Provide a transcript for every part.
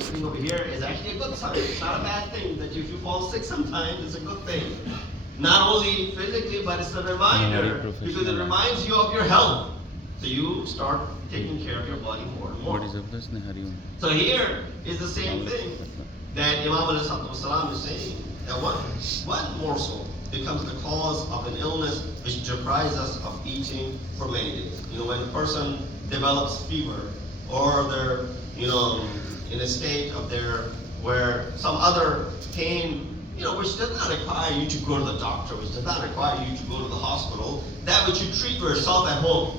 I'm sitting over here is actually a good sign. It's not a bad thing that if you fall sick sometimes, it's a good thing. Not only physically, but it's a reminder because it reminds you of your health. So you start taking care of your body more and more. So here is the same thing that Imam al-Salam is saying, that one morsel becomes the cause of an illness which deprives us of eating for many days. You know, when a person develops fever, or they're, you know, in a state of where some other pain, you know, which does not require you to go to the doctor, which does not require you to go to the hospital, that which you treat yourself at home.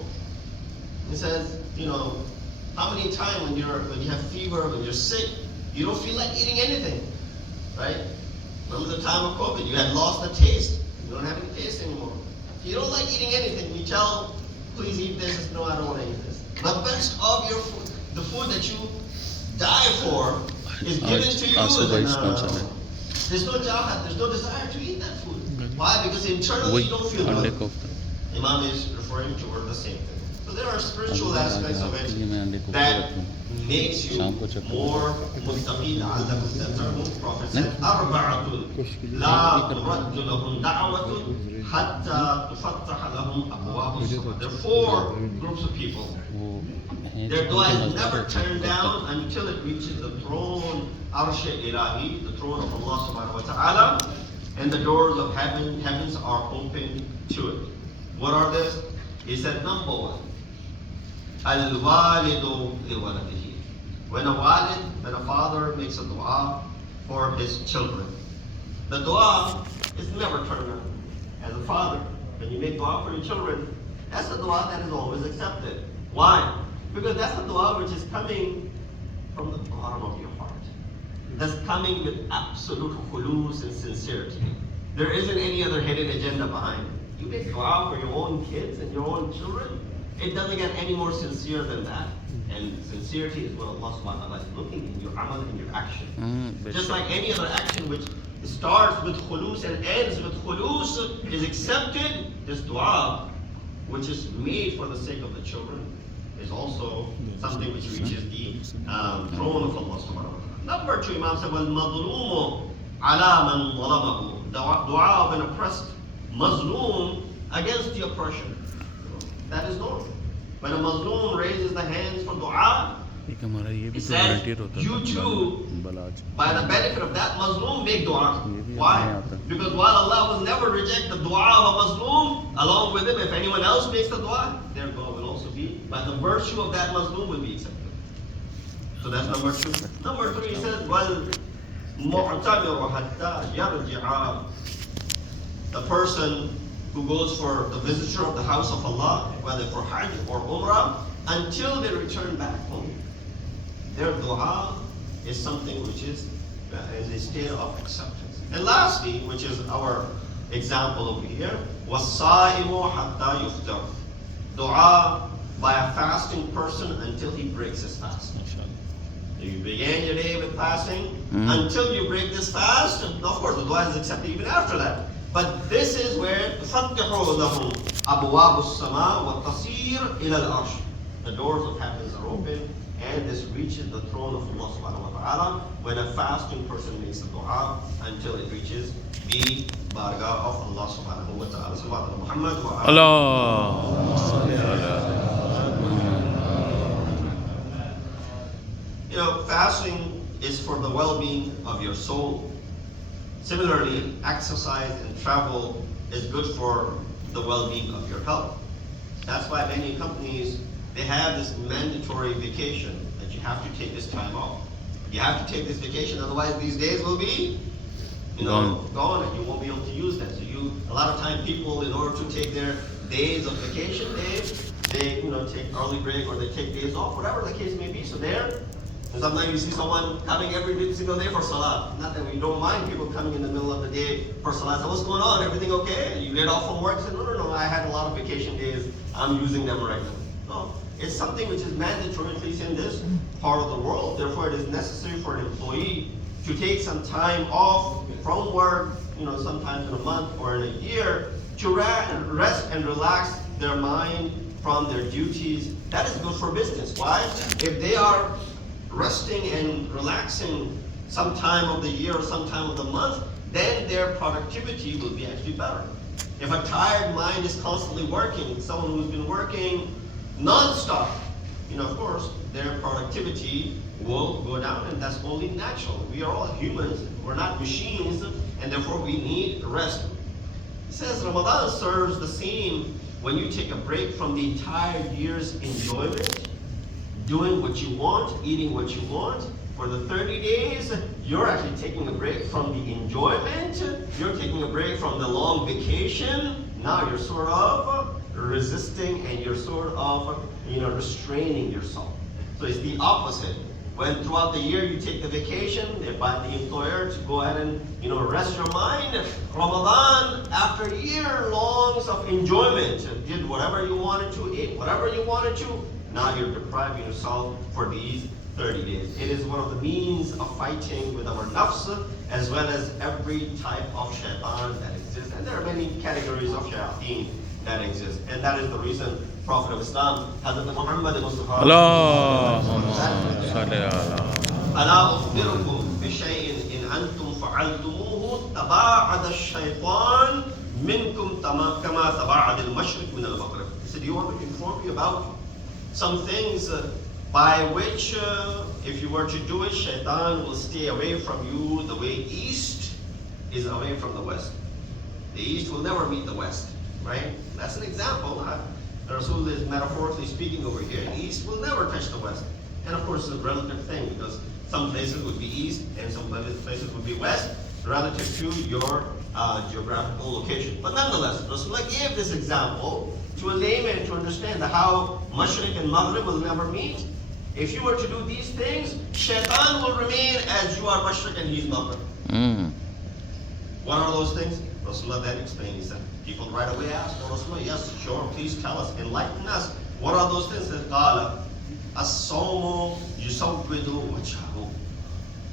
He says, you know, how many times when you have fever, when you're sick, you don't feel like eating anything, right? Remember the time of COVID, you had lost the taste. You don't have any taste anymore. If you don't like eating anything, you tell, please eat this. No, I don't want to eat this. The best of your food, the food that you die for, is given to you. There's no jahat, there's no desire to eat that food. Why? Because internally you don't feel good. Imam is referring toward the same thing. So there are spiritual aspects of it that makes you more muttaqin la'allakum tattaqun. Prophet said, "Arba'atun la turaddu lahum da'watun hatta tufattaha lahum abwabus sama." There are 4 groups of people. Their dua is never turned down until it reaches the throne, Arsh-e-Ilahi, the throne of Allah subhanahu wa ta'ala, and the doors of heavens are open to it. What are this? He said, number 1, Al-Walidu li-waladihi. When a father makes a dua for his children, the dua is never turned down. As a father, when you make dua for your children, that's the dua that is always accepted. Why? Because that's the dua which is coming from the bottom of your heart. That's coming with absolute khulus and sincerity. There isn't any other hidden agenda behind it. You make dua for your own kids and your own children, it doesn't get any more sincere than that. And sincerity is what Allah subhanahu wa ta'ala is looking in your amal and your action. Just like any other action which starts with khulus and ends with khulus is accepted, this dua, which is made for the sake of the children, is also something which reaches the throne of Allah subhanahu wa ta'ala. Number 2, Imam said, وَالْمَظْلُومُ عَلَى مَنْ ظَلَمَهُ. The dua of an oppressed Mazloom against the oppression. That is normal. When a Mazloom raises the hands for dua, he says, you too, by the benefit of that Mazloom, make dua. Why? Because while Allah will never reject the dua of a Mazloom, along with him, if anyone else makes the dua, their dua will also be, by the virtue of that Mazloom, will be accepted. So that's number 2. Number 3, he says, وَالْمُعْتَمِرُ حَتَّى يَرْجِعَ. The person who goes for the visitor of the house of Allah, whether for Hajj or Umrah, until they return back home, their dua is something which is in a state of acceptance. And lastly, which is our example over here, وَالصَّائِمُ حَتَّى يُفْتَرُ. Dua by a fasting person until he breaks his fast. So you began your day with fasting, until you break this fast, and of course the dua is accepted even after that. But this is where تُفَتِّحُ لَهُمْ أَبْوَابُ السَّمَاءِ وَالتَّصِيرُ إِلَى الْعَرْشِ. The doors of heavens are open, and this reaches the throne of Allah subhanahu wa ta'ala when a fasting person makes a dua until it reaches the bargah of Allah subhanahu wa ta'ala. Subhanahu Muhammad wa You know, fasting is for the well-being of your soul. Similarly, exercise and travel is good for the well-being of your health. That's why many companies, they have this mandatory vacation that you have to take this time off. You have to take this vacation, otherwise these days will be, gone, and you won't be able to use them. So a lot of time people, in order to take their days of vacation, they take early break or they take days off, whatever the case may be. So and sometimes you see someone coming every single day for salah. Not that we don't mind people coming in the middle of the day for salah. So what's going on? Everything okay? You get off from work? Say, no, I had a lot of vacation days. I'm using them right now. No, it's something which is mandatory, at least in this part of the world. Therefore, it is necessary for an employee to take some time off from work, sometimes in a month or in a year, to rest and relax their mind from their duties. That is good for business. Why? If they are resting and relaxing some time of the year or some time of the month, then their productivity will be actually better. If a tired mind is constantly working, someone who's been working non-stop, of course, their productivity will go down, and that's only natural. We are all humans, we're not machines, and therefore we need rest. He says Ramadan serves the same when you take a break from the entire year's enjoyment, doing what you want, eating what you want. For the 30 days, you're actually taking a break from the enjoyment, you're taking a break from the long vacation. Now you're sort of resisting and you're sort of restraining yourself. So it's the opposite. When throughout the year you take the vacation by the employer to go ahead and rest your mind, Ramadan, after year-longs of enjoyment, did whatever you wanted to, ate whatever you wanted to, now you're depriving yourself for these 30 days. It is one of the means of fighting with our nafs, as well as every type of shaitan that exists. And there are many categories of shayateen that exist. And that is the reason Prophet of Islam, Hazrat Muhammad Mustafa, ألا أخبركم بشيء إن أنتم فعلتموه تباعد الشيطان منكم كما تباعد المشرق من المغرب. He said, do you want me to inform you about some things by which, if you were to do it, shaitan will stay away from you the way east is away from the west. The east will never meet the west, right? That's an example. Rasul is metaphorically speaking over here. The east will never touch the west. And of course, it's a relative thing, because some places would be east and some places would be west, relative to your geographical location. But nonetheless, Rasulullah gave this example to a layman to understand how Mashriq and Maghrib will never meet. If you were to do these things, shaitan will remain as you are Mashriq and he's Maghrib. What are those things? Rasulullah then explained. He said, people right away asked, oh, Rasulullah, yes, sure, please tell us, enlighten us. What are those things? He said, قال الصوم يسود وجهه.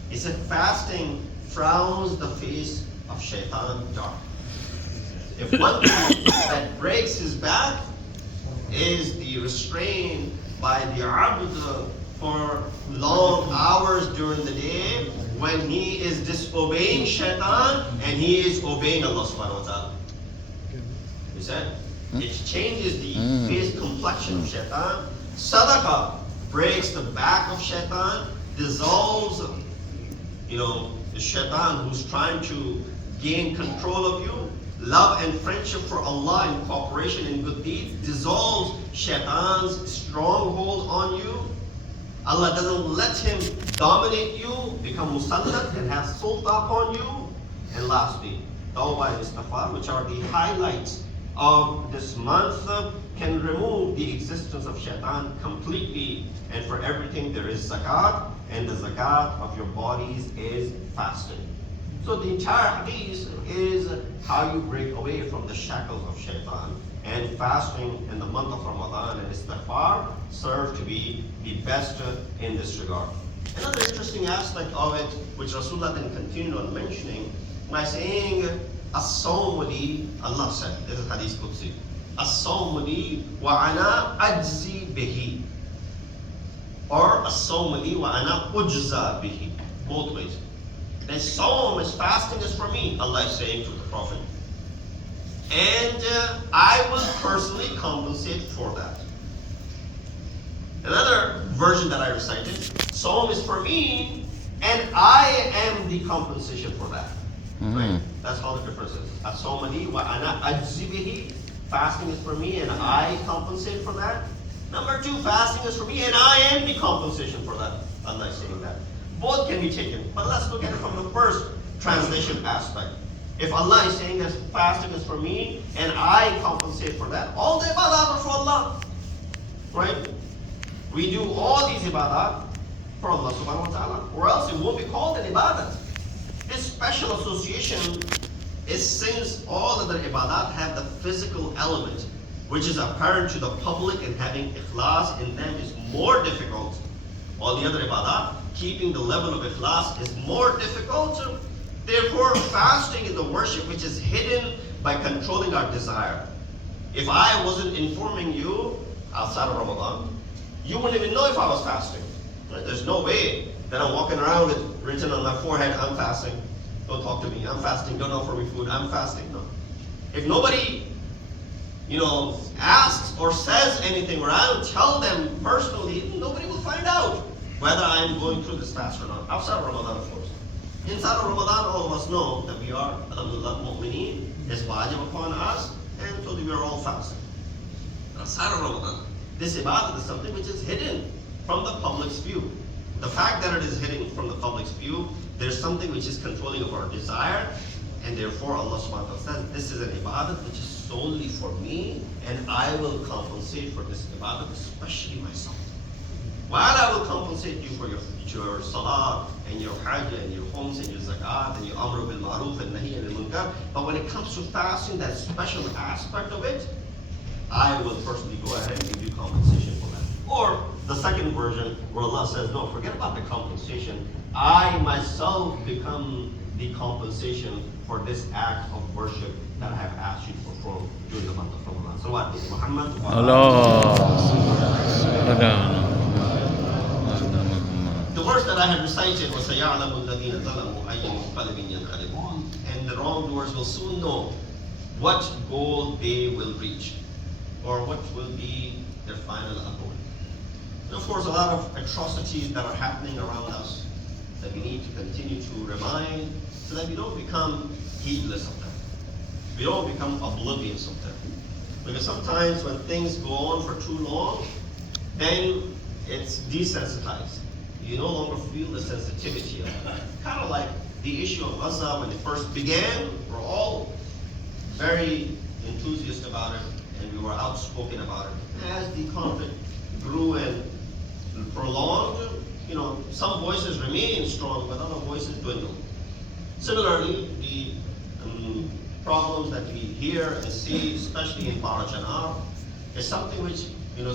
He said, fasting frowns the face of shaitan dark. If one thing that breaks his back is the restraint by the abd for long hours during the day, when he is disobeying shaitan and he is obeying Allah subhanahu wa ta'ala. You said? It changes the face complexion of shaitan. Sadaqah breaks the back of shaitan, dissolves the shaitan who's trying to gain control of you. Love and friendship for Allah and cooperation in good deeds dissolves shaitan's stronghold on you. Allah doesn't let him dominate you, become musallat and have sulta upon you. And lastly, tawbah and istighfar, which are the highlights of this month, can remove the existence of shaitan completely. And for everything there is zakat, and the zakat of your bodies is fasting. So the entire hadith is how you break away from the shackles of shaitan. And fasting in the month of Ramadan and istighfar serve to be the best in this regard. Another interesting aspect of it, which Rasulullah then continued on mentioning, by saying, As-sawmu li, Allah said, this is Hadith Qudsi, As-sawmu li wa ana ajzi bihi. Or As-sawmu li wa ana ujza bihi. Both ways. The sawm is fasting is for me, Allah is saying to the Prophet. And I will personally compensate for that. Another version that I recited, sawm is for me, and I am the compensation for that. Right? That's how the difference is. As-sawmu li wa ana ajzi bihi. Fasting is for me, and I compensate for that. Number two, fasting is for me, and I am the compensation for that. Allah is saying that. Both can be taken, but let's look at it from the first translation aspect. If Allah is saying that fasting is for me and I compensate for that, all the ibadat are for Allah. Right? We do all these ibadat for Allah subhanahu wa ta'ala, or else it won't be called an ibadat. This special association is since all other ibadat have the physical element, which is apparent to the public, and having ikhlas in them is more difficult. All the other ibadat, keeping the level of ikhlas is more difficult. Therefore, fasting is the worship which is hidden by controlling our desire. If I wasn't informing you outside of Ramadan, you wouldn't even know if I was fasting. Right? There's no way that I'm walking around with written on my forehead, I'm fasting. Don't talk to me. I'm fasting. Don't offer me food. I'm fasting. No. If nobody, asks or says anything, or I don't tell them personally, nobody will find out whether I'm going through this fast or not. Outside of Ramadan, of course. Inside of Ramadan, all of us know that we are, alhamdulillah, mu'mineen, is wajib upon us, and so we are all fasting. Outside of Ramadan, this ibadah is something which is hidden from the public's view. The fact that it is hidden from the public's view, there's something which is controlling of our desire, and therefore Allah subhanahu wa ta'ala says, this is an ibadah which is solely for me, and I will compensate for this ibadah, especially myself. While I will compensate you for your salah, and your hajj, and your homes, and your zakat, and your amr bil ma'ruf, and nahi anil munkar, but when it comes to fasting, that special aspect of it, I will personally go ahead and give you compensation for that. Or the second version, where Allah says, no, forget about the compensation. I myself become the compensation for this act of worship that I have asked you to perform during the month of Ramadan. So what is Muhammad? The verse that I had recited was سَيَعْلَمُ الَّذِينَ ظَلَمُوا أَيَّ مُنْقَلِبٍ يَنْقَلِبُونَ, and the wrongdoers will soon know what goal they will reach, or what will be their final abode. And of course, a lot of atrocities that are happening around us that we need to continue to remind, so that we don't become heedless of them. We don't become oblivious of them. Because sometimes when things go on for too long, then it's desensitized. You no longer feel the sensitivity of it. Kind of like the issue of Gaza when it first began. We're all very enthusiastic about it, and we were outspoken about it. As the conflict grew and prolonged, some voices remain strong, but other voices dwindle. Similarly, the problems that we hear and see, especially in Parajanar, is something which,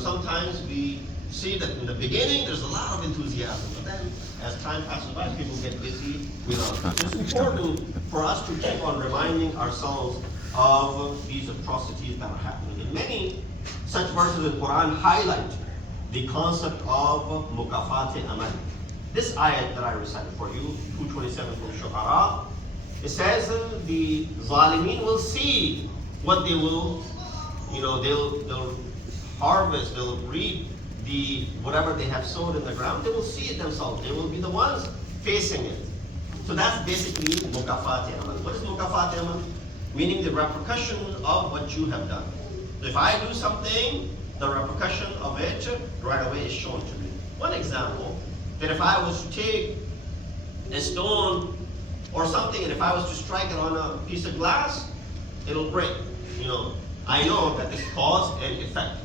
sometimes we see that in the beginning there's a lot of enthusiasm, but then as time passes by, people get busy with others. It's important for us to keep on reminding ourselves of these atrocities that are happening. And many such verses in the Quran highlight the concept of mukafat amal. This ayat that I recited for you, 227 from Shu'ara, it says the Zalimin will see what they will, they'll harvest, they'll reap whatever they have sowed in the ground. They will see it themselves. They will be the ones facing it. So that's basically mukafat amal. What is mukafat amal? Meaning the repercussion of what you have done. So if I do something, the repercussion of it right away is shown to me. One example, that if I was to take a stone or something, and if I was to strike it on a piece of glass, it'll break. I know that it's cause and effect.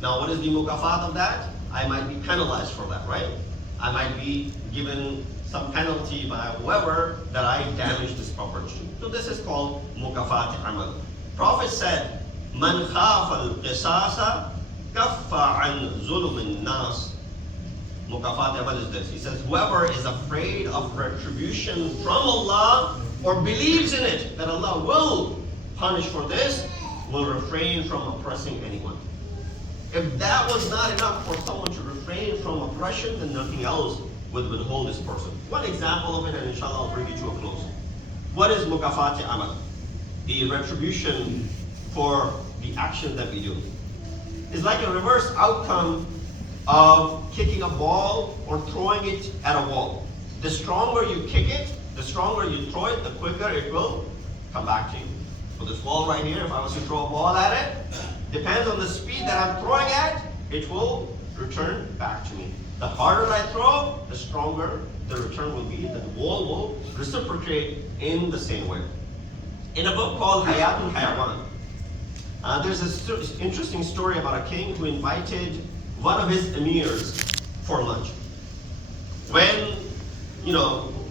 Now, what is the mukafat of that? I might be penalized for that, right? I might be given some penalty by whoever that I damaged this property to. So this is called mukafat amal. Prophet said, "Man khafa al-qisasa kaffa an zulm an-nas." Mukafat amal is this. He says, whoever is afraid of retribution from Allah or believes in it, that Allah will punish for this, will refrain from oppressing anyone. If that was not enough for someone to refrain from oppression, then nothing else would withhold this person. One example of it, and inshallah I'll bring it to a close. What is mukafat amal? The retribution for the action that we do. It's like a reverse outcome of kicking a ball or throwing it at a wall. The stronger you kick it, the stronger you throw it, the quicker it will come back to you. So this wall right here, if I was to throw a ball at it, depends on the speed that I'm throwing at, it will return back to me. The harder I throw, the stronger the return will be, that the wall will reciprocate in the same way. In a book called Hayatul Hayawan, there's this interesting story about a king who invited one of his emirs for lunch. When,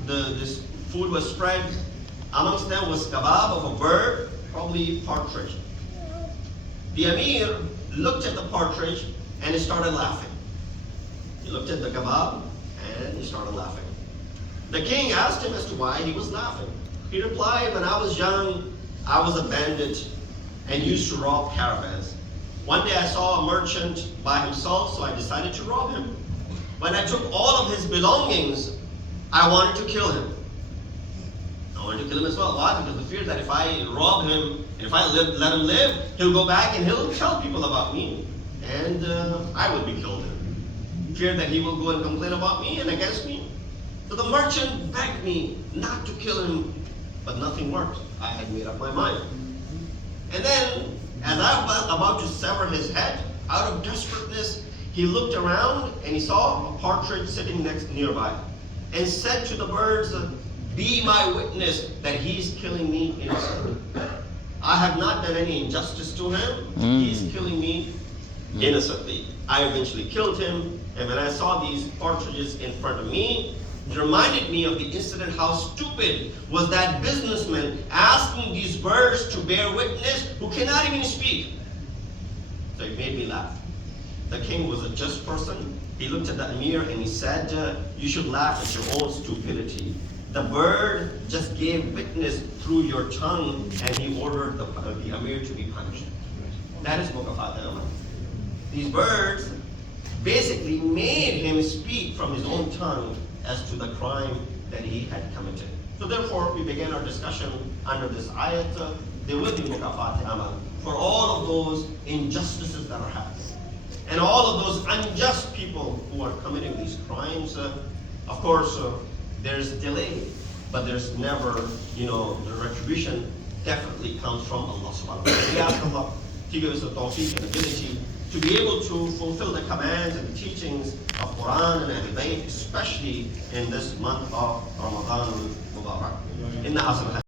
this food was spread, amongst them was kebab of a bird, probably partridge. The emir looked at the partridge and he started laughing. He looked at the kebab and he started laughing. The king asked him as to why he was laughing. He replied, when I was young, I was a bandit and used to rob caravans. One day I saw a merchant by himself, so I decided to rob him. when I took all of his belongings, I wanted to kill him. I wanted to kill him as well. Why? Because the fear that if I rob him, and if I let him live, he'll go back and he'll tell people about me. And I will be killed. Fear that he will go and complain about me and against me. So the merchant begged me not to kill him, but nothing worked. I had made up my mind. And then, as I was about to sever his head, out of desperateness, he looked around and he saw a partridge sitting nearby, and said to the birds, "Be my witness that he's killing me innocently. I have not done any injustice to him. He's killing me innocently." I eventually killed him, and when I saw these partridges in front of me, it reminded me of the incident how stupid was that businessman asking these birds to bear witness who cannot even speak. So it made me laugh. The king was a just person. He looked at the emir and he said, "You should laugh at your own stupidity. The bird just gave witness through your tongue," and he ordered the emir to be punished. That is mukafat al-amal. These birds basically made him speak from his own tongue as to the crime that he had committed. So therefore, we began our discussion under this ayat. There will be mukafat al-amal for all of those injustices that are happening, and all of those unjust people who are committing these crimes. Of course, there's delay, but there's never, the retribution definitely comes from Allah subhanahu wa ta'ala. We ask Allah to give us the tawfiq and ability to be able to fulfill the commands and the teachings of Quran and Ahl-e-Bait, especially in this month of Ramadan al-Mubarak.